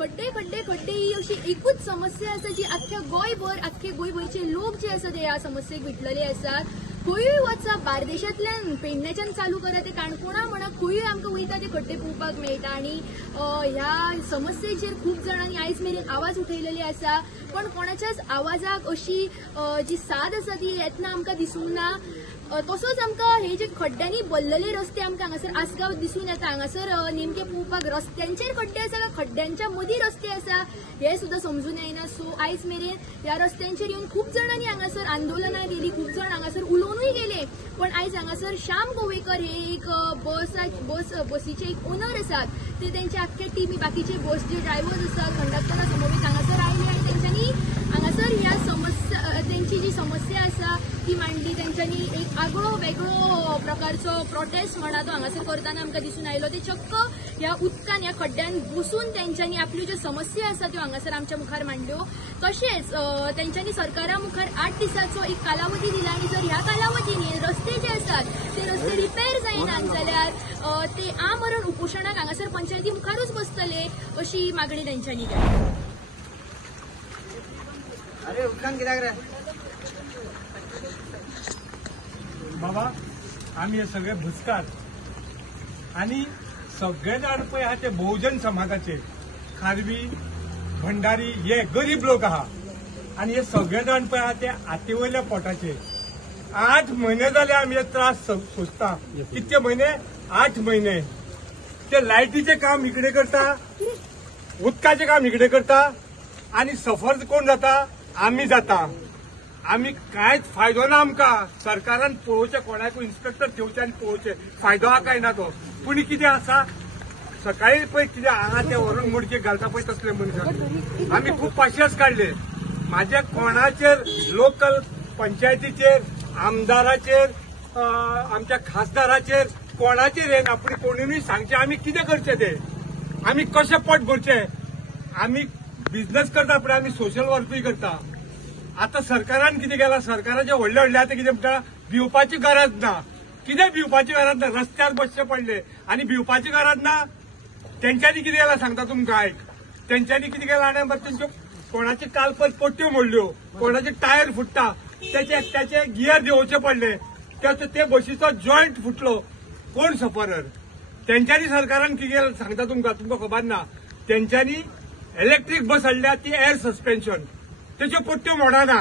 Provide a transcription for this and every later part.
खड्डे खड्डे खड्डे ही अशी एकूच समस्या आसा जी आख्ख्या गोंयभरचे लोक जे आसा ते ह्या समस्येक विटलेले आसात। खंयूय वचा बार्देशांतल्यान पेडण्याच्यान चालू करा ते काणकोणा म्हणा खंयूय आमकां वयता ते खड्डे पळोवपाक मेळटा आणि ह्या समस्येचेर खूब जाणांनी आयज मेरेन आवाज उठयलेले आसा, पण कोणाच्याच आवाजाक अशी जी साद आसा ती येतना आमकां दिसूंक ना। तसोच आमकां हे जे खड्ड्यांनी भरलेले रस्ते आमकां हांगासर आसगांव दिसून येता, हांगासर नेमके पळोवपाक रस्त्यांचेर खड्डे आसा काय खड्ड्यांच्या मदीं रस्ते आसा हे सुद्दां समजून येना। सो आयज मेरेन ह्या रस्त्यांचेर येवन खूब जाणांनी हांगासर आंदोलनां केली, खूब जाण हांगासर उलोवनूय गेले, पण आयज हांगासर श्याम गोवेकर हे एक बसीचे एक ओनर आसात, ते तेंचे आख्खे टीमी बाकीचे बस जे ड्रायव्हर्स आसात कंडक्टरा समवेत हांगासर आयले आणि तेंच्यांनी हांगासर ह्या समस्या तेंची जी समस्या आसा ती मांडली। तेंच्यांनी एक आगळो वेगळो प्रकारचो प्रोटेस्ट म्हणा तो हांगासर करताना आमकां दिसून आयलो। ते चक्क ह्या उदकान ह्या खड्ड्यान बसून तेंच्यांनी आपल्यो ज्यो समस्या आसा त्यो हांगासर आमच्या मुखार मांडल्यो। तशेंच तेंच्यांनी सरकारा मुखार 8 दिसाचो एक कालावधी दिला आणि जर ह्या कालावधीनी रस्ते जे आसात ते रस्ते रिपेर जायनात जाल्यार ते आमरण उपोशणाक हांगासर पंचायती मुखारूच बसतले अशी मागणी तेंच्यांनी केली। अरे उदकान कित्याक रे बाबा, आम्ही हे सगळे भुसकार आणि सगळे जाण पळय आहा ते बहुजन समाजाचे, खारवी भंडारी हे गरीब लोक आहा आणि हे सगळे जाण पळय आहा ते हातीवयल्या पोटाचे। 8 महिने जाले आम्ही हे त्रास सोसता। कितके महिने? 8 महिने। ते लायटीचे काम इकडे करता, उदकाचे काम इकडे करता आणि सफर कोण जाता? आम्ही जाता। आम्ही कांयच फायदो ना आमकां। सरकारान पळोवचें, कोणाकूय इन्स्पेक्टर ठेवचे आनी पळोवचें, फायदो आहा काय ना तो। पूण कितें आसा, सकाळी पळय कितें आहा ते व्हरून मुडके घालता पळय तसले मनशां आमी खूब पाशियेंस काडले। म्हाजे कोणाचेर लोकल पंचायतीचेर, आमदाराचेर, आमच्या खासदाराचेर कोणाचेर येना, पूण कोणूय सांगचें आमी कितें करचें ते, आमी कशें पोट भरचें। आमी बिझनेस करता पण आमी सोशल वर्कूय करता। आता सरकारान कितें केलां, सरकाराचे व्हडले व्हडले आतां कितें म्हणटा भिवपाची गरज ना। कितें भिवपाची गरज ना? रस्त्यार बसचे पडले आणि भिवपाची गरज ना। तेंच्यांनी कितें केलां सांगता तुमकां आयक। तेंच्यांनी कितें केलां आनी तेंच्यो कोणाची कालपत पट्ट्यो मोडल्यो, कोणाचे टायर फुट्टा, त्याचे गियर देंवचे पडले, ते बसीचो जॉयंट फुटलो। कोण सफरर? तेंच्यांनी सरकारान कितें केलां सांगता तुमकां खबर ना। तेंच्यांनी इलेक्ट्रीक बस हाडल्या ती एअर सस्पेन्शन, त्याच्यो पट्ट्यो मोडाना,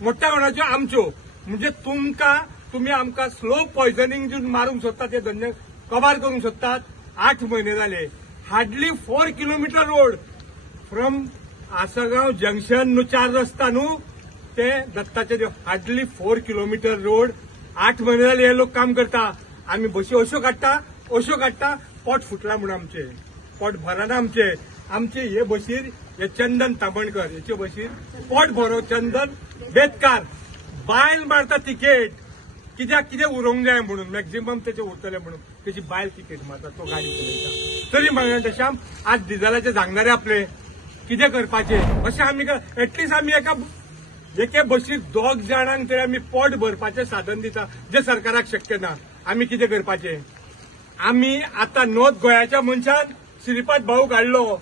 मोठ्या कोणाच्यो आमच्यो। म्हणजे तुम्ही आमकां स्लो पॉयझनिंग दिवन मारूंक सोदता, ते धंदे कबार करूंक सोदतात। 8 महिने जाले। Hardly 4 kilometre road from Assagao junction न्हू 4 रस्ता न्हू ते दत्ताचे देव, हार्डली 4 किलोमीटर रोड। 8 महिने जाले हे लोक काम करता। आम्ही बसी अश्यो काडटा, पोट फुटला म्हणून आमचे पोट भरना। आमचे हे बसीर हे चंदन तामणकर हेचे बसीर पोट भरो चंदन बेतकार बायल मारता तिकेट, कित्याक उरोंक जाय म्हणून, मॅक्झिमम त्याचे उरतले म्हणून त्याची बायल तिकेट मारता, तो गाडी चलयता। तरी म्हणटा श्याम आज डिझेलाचे जागणारे आपले कितें करपाचे अशें आमी एटलिस्ट आमी एके बसीर 2 जाणांक तरी आमी पोट भरपाचें साधन दिता, जे सरकाराक शक्य ना। आमी कितें करपाचें? आमी आतां नॉर्थ गोंयाच्या मनशान श्रीपाद भाऊ हाडलो,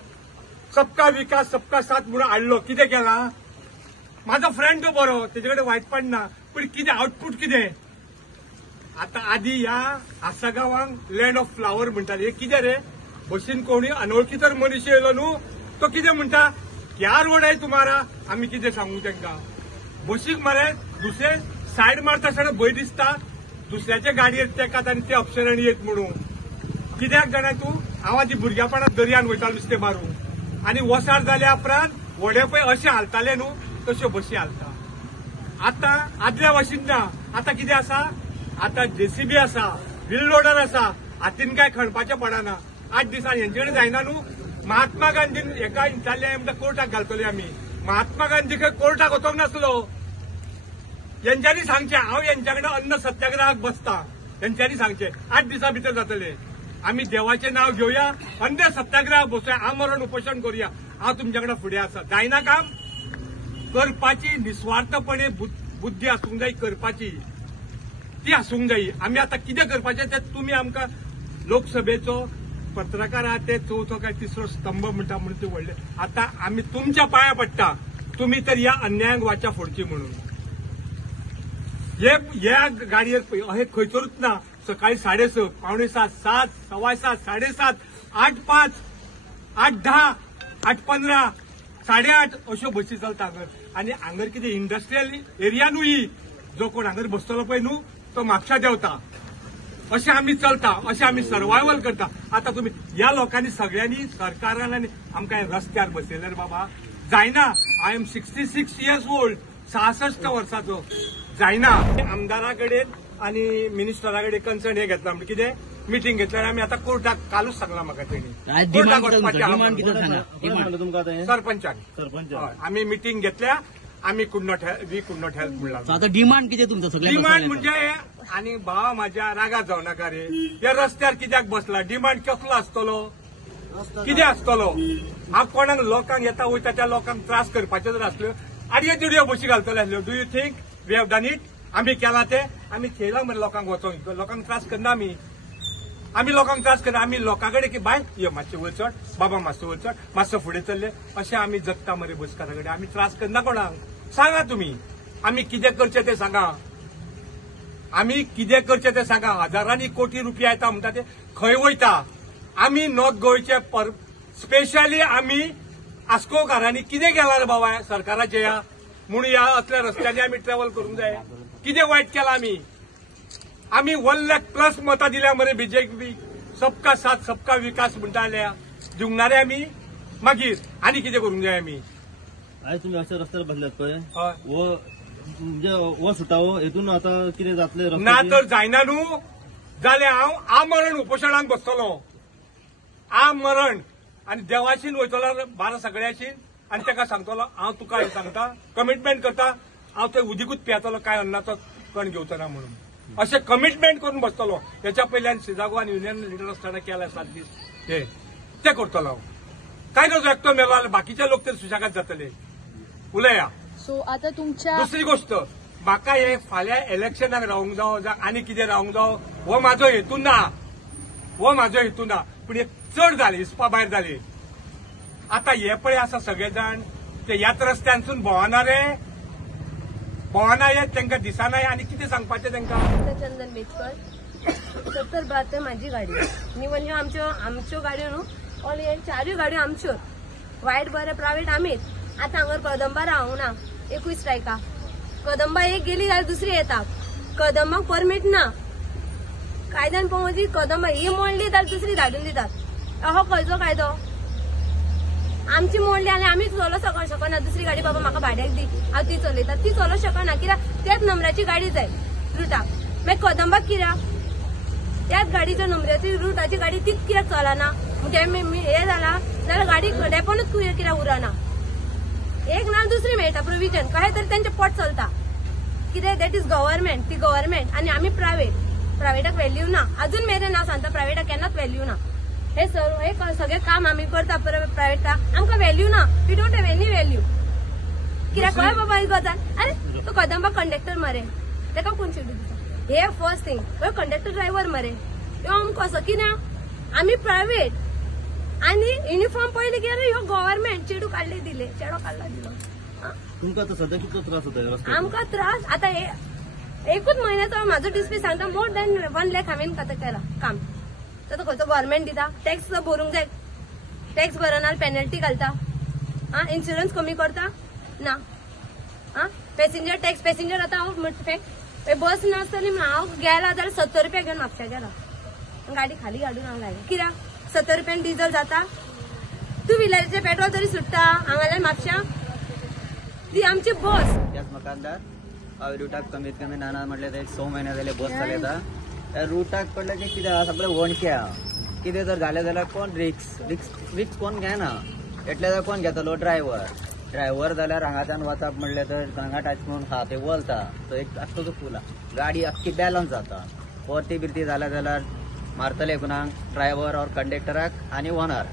सबका विकास सबका साथ म्हणून हाडलो। कितें केलां? म्हाजो फ्रेंड तो बरो, तेजे कडेन वायटपण ना, पूण कितें आउटपूट कितें? आतां आदी ह्या आसागांवांक लँड ऑफ फ्लावर म्हणटाले, हे कितें रे? बसीन कोणी अनवळखीतर मनीस येयलो न्हू, तो कितें म्हणटा क्या रोड आहे तुम्हारा? आमी कितें सांगू तांकां? बसीक मरे दुसरे सायड मारता आसतना भंय दिसता, दुसऱ्याचे गाडयेर तेकात आनी ते अप्सरान येत म्हणून। कित्याक जाणा तूं? हांव आदी भुरग्यापणांत दर्यान वयतालो नुस्तें मारूंक, आनी वसाड जाल्या उपरांत व्हडे पळय अशें हालताले न्हू तश्यो बसी हालता। आतां आदल्या भाशेन ना, आतां कितें आसा? आतां जेसीबी आसा, व्हील लोडर आसा, हातीन काय खणपाचें पडना। 8 दिसांनी हेंचे कडेन जायना न्हू। महात्मा गांधीन एका जाल्ले म्हणटा कोर्टाक घालतले आमी। महात्मा गांधीक कोर्टाक वचोंक नासलो। हेंच्यांनी सांगचें हांव हेंच्या कडेन अन्न सत्याग्रहाक बसता, हेंच्यांनी सांगचें 8 दिसां भितर जातले। आमी देवाचें नांव घेवया, अन्न सत्याग्रहाक बसुया, आमरण उपोशण करुया, हांव तुमच्या कडेन फुडें आसा। जायना काम करपाची निस्वार्थपणे बुद्धी आसूंक जाय, करपाची ती आसूंक जाय। आमी आतां कितें करपाचें तें तुमी आमकां लोकसभेचो पत्रकार आहात ते चौथो काय तिसरो स्तंभ म्हणटा म्हणून ते व्हडले. आता आम्ही तुमच्या पाया पडटा, तुम्ही तर या अन्यायांक वाचा फोडची म्हणून. ह्या गाडयेर अहे खंयसरूच ना. सकाळी 6:30, 6:45, 7, 7:15, 7:30, 8:05, 8:10, 8:15, 8:30 अश्यो बसी चलता हांगर. आनी हांगर कितें इंडस्ट्रियल एरिया न्हू ही. जो कोण हांगर बसतलो पळय न्हू तो म्हापशा देंवता. अशें आमी चलता, अशें आमी सर्वायवल करता. आता तुम्ही ह्या लोकांनी सगळ्यांनी सरकारान आनी आमकां रस्त्यार बसयल्यार बाबा जायना. आय एम 66 years old, 66 वर्साचो. जायना. आमदारा कडेन आनी मिनिस्टरा कडेन कन्सर्न हे घेतला म्हणजे कितें मिटींग घेतल्यार आमी आतां कोर्टाक कालूच सांगला म्हाका तेणी. सरपंचान आमी मिटींग घेतल्या. आमी कुड नॉट हेल्प म्हणला. आता डिमांड किती तुमचं सगळ्या डिमांड म्हणजे आणि भावा माझ्या रागात जाऊ नका रे. या रस्त्यार कित्याक बसला? डिमांड कसलो आसतलो? कितें आसतलो? हांव कोणाक लोकांक येता वयता त्या लोकांक त्रास करपाच्यो जर आसल्यो आडयो तिडयो बशी घालतले आसल्यो. Do you think we have done it? आमी केला ते आमी थेयला मरे लोकांक वचोंक. लोकांक त्रास करना आमी लोकांक त्रास करना. आमी लोकां कडेन की बाय ये मातशें वयर चड, बाबा मातसो वयर चड, मातसो फुडें चल्ले अशें आमी जगता मरे बसकारा कडेन. आमी त्रास करना कोणाक. सांगा तुम्ही आमी कितें करचें तें सांगा. आमी कितें करचें तें सांगा. हजारांनी कोटी रुपया येता म्हणटा ते खंय वयता? आमी नॉर्थ गोंयचे स्पेशली आमी आस्कोकारांनी कितें केलां रे बाबा सरकाराचे या म्हणून ह्या असल्या रस्त्यांनी आमी ट्रॅव्हल करूंक जाय? कितें वायट केलां आमी? आमी 1 लाख+ मतां दिल्या मरे बीजेपी. सबका साथ सबका विकास म्हणटाल्या जिंकणारे आमी. मागीर आनी कितें करूंक जाय आमी? आयज तुम्ही अशा रस्त्यार बसल्यात पळय हय. म्हणजे वो सुटावो हेतून आता कितें जातले ना तर जायना न्हू जाल्यार हांव आमरण उपोशणाक बसतलो. आमरण आनी देवाशीन वयतलो 12 सगळ्याशीन आनी ताका सांगतलो हांव तुका हे सांगता कमिटमेंट करता हांव ते उदीकूच पियेतलो काय अन्नाचो कण घेवचो म्हणून. अशें कमिटमेंट करून बसतलो. हेच्या पयल्यान सिजागो आनी युनियन लिडर आसतना केल्या 7 दीस ते करतलो हांव. काय नजो एकटो मेलो जाल्यार बाकीचे लोक तर सुशागात जातले. उलया. सो आता तुमच्या दुसरी गोष्ट म्हाका हे फाल्यां इलेक्शनाक रावंक जावो जावं आनी कितें रावंक जावो हो म्हाजो हेतू ना. पूण हे चड जाले हिसपा भायर जाले. आता हे पळय आसा सगळे जाण ते ह्याच रस्त्यांसून भोंवना रे. भोंवना येत तांकां दिसना आनी कितें सांगपाचें तांकां. चंदन बेटकर 70 बात माझी गाडी नी म्हणजे आमच्यो गाडयो न्हू ऑल हे 4 गाडयो आमच्यो. वायट बरें प्रायवेट आमीच. आता हांगर कदंबा रावूंक ना. एकूय स्ट्रायका कदंबा एक गेली जाल्यार दुसरी येता. कदंबाक परमीट ना. कायद्यान पळोवची कदंबा ही मोडली जाल्यार दुसरी धाडून दितात. अहो खंयचो कायदो? आमची मोडली आनी आमी चलोवंक शकना. दुसरी गाडी बाबा म्हाका भाड्याक दी हांव ती चलयता. ती चलोवंक शकना कित्याक त्याच नंबराची गाडी जाय रुटाक. मागीर कदंबाक कित्याक त्याच गाडीच्या नंबराची रुटाची गाडी तीच कित्याक चलना? हे जाला जाल्यार गाडी डेपोनूच कित्याक उरना? एक ना दुसरी मेळटा प्रोविजन काय तरी त्यांचे पोट चलता. कितें दॅट इज गव्हर्नमेंट. ती गव्हर्नमेंट आनी आमी प्रायवेटाक व्हॅल्यू ना. अजून मेरेन हांव सांगता प्रायवेटाक केन्नाच व्हॅल्यू ना. हे सगळे काम आमी करता प्रायवेटाक आमकां व्हॅल्यू ना. We don't have any value. कित्याक कळ्ळें बाबा ही गजाल? अरे तो कदंबा कंडक्टर मरे ताका कोण शिडी दिता? हे फर्स्ट थिंग. हो कंडक्टर ड्रायव्हर मरे ह्यो आमकां असो कित्याक आमी प्रायवेट आनी युनिफॉर्म पयलीं केले ह्यो गव्हर्नमेंट चेडू काडले दिले. चेडो काडला दिलो. तुमकां आतां सध्या कितलो त्रास जाता? आमकां त्रास आता एकूच म्हयन्याचो म्हाजो डिस्प्ले सांगता मोर दॅन 1 लाख हांवें केला काम. तर खंयचो गव्हर्नमेंट दिता? टॅक्स भरूंक जाय. टॅक्स भरना पेनल्टी घालता. इन्शुरन्स कमी करता ना. पॅसेंजर टॅक्स पॅसेंजर आतां हांव बस नासतली हांव गेला जाल्यार 70 रुपया घेवन म्हापशा गेला. गाडी खाली हाडून हांव लायला. कित्याक 70 रुपयान डिझल जाता? 2 व्हिलरचे पेट्रोल तरी सुट्टा हांगाल्यार म्हापशा. ती आमची बस. त्याच मकानदार रुटाक कमीत कमी नाना म्हटल्यार 100 महिने जाले बस चलयता. त्या रुटाक पडले की कितें सगळे वणक्या. कितें जर जालें जाल्यार कोण रिक्स कोण घेना. एटले जाल्यार कोण घेतलो? ड्रायव्हर जाल्यार हांगाच्यान वचप म्हणलें तर हांगा टच करून हा ते वलता तो एक आसतो फुला. गाडी अख्खी बॅलन्स जाता. परती बिरती जाल्या जाल्यार मारतले कोणाक? ड्रायव्हर और कंडक्टराक आनी ओनर.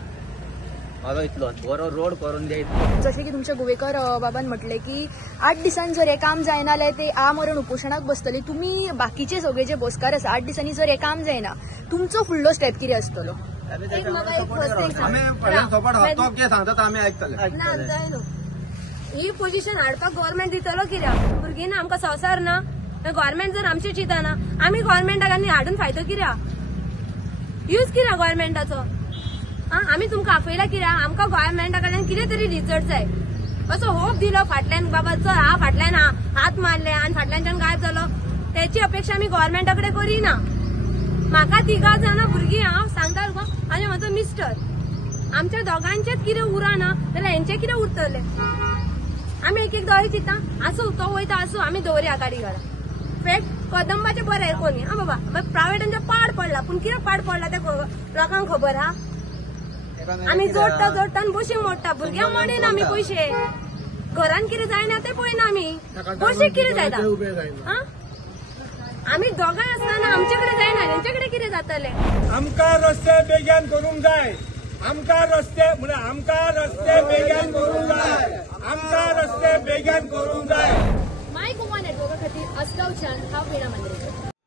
म्हाजो इतलोच बरो रोड करून द्यायचो. जशें की तुमच्या गोवेकर बाबान म्हटलें की 8 दिसांनी जर हे काम जायना जाल्यार ते आमरण उपोशणाक बसतले. तुमी बाकीचे सगळे जे बसकार आसा 8 दिसांनी जर हे काम जायना तुमचो फुडलो स्टेप कितें आसतलो? एक म्हाका एक फर्स्ट थिंग सांग. आम्ही पहिल्यान सपोर्ट राव, तो कितें सांगता तो आमी आयकतले. ना जाय न्हू. ही पोझिशन हाडपाक गव्हर्नमेंट दितलो कित्याक? भुरगीं ना आमकां संवसार ना. गव्हर्नमेंट जर आमची चिंतना आमी गव्हर्नमेंटाक आनी हाडून फायदो कित्याक? यूज कित्याक गव्हर्नमेंटाचो? आमी तुमकां आपयला कित्याक? आमकां गव्हर्नमेंटा कडल्यान कितें तरी रिजल्ट जाय. असो होप दिलो फाटल्यान बाबा चल फाटल्यान हात मारले आनी फाटल्यानच्यान गायब जालो त्याची अपेक्षा आमी गव्हर्नमेंटा कडेन करिना. म्हाका 3 जाणां भुरगीं हांव सांगता तुका आनी म्हजो मिस्टर आमच्या दोगांचेच कितें उरना जाल्यार हेंचे कितें उरतले? आमी एक एकदां अशें चिंता आसूं तो वयता आसूं आमी दवरया गाडी घरा. फॅक्ट कदंबाचे बरें कोणी बाबा प्रायव्हेटांचे पाड पडला पूण कितें पाड पडला ते लोकांक खबर हा. आमी जोडटा आनी बशीक मोडटा. भुरग्यांक मोडीना आमी पयशे. घरान कितें जायना ते पळयना आमी. बशीक कितें जाता? आमी दोगांय आसतना आमचे कडेन जायना हेंचे कडेन कितें जातले? आमकां रस्ते बेगीन करूंक जाय. आमकां रस्ते बेगीन करूंक जाय. आमकां रस्ते बेगीन करूंक जाय. माय गोवा नेटवर्का खातीर अस्गांवच्यान हांव वीणा मांद्रेकर.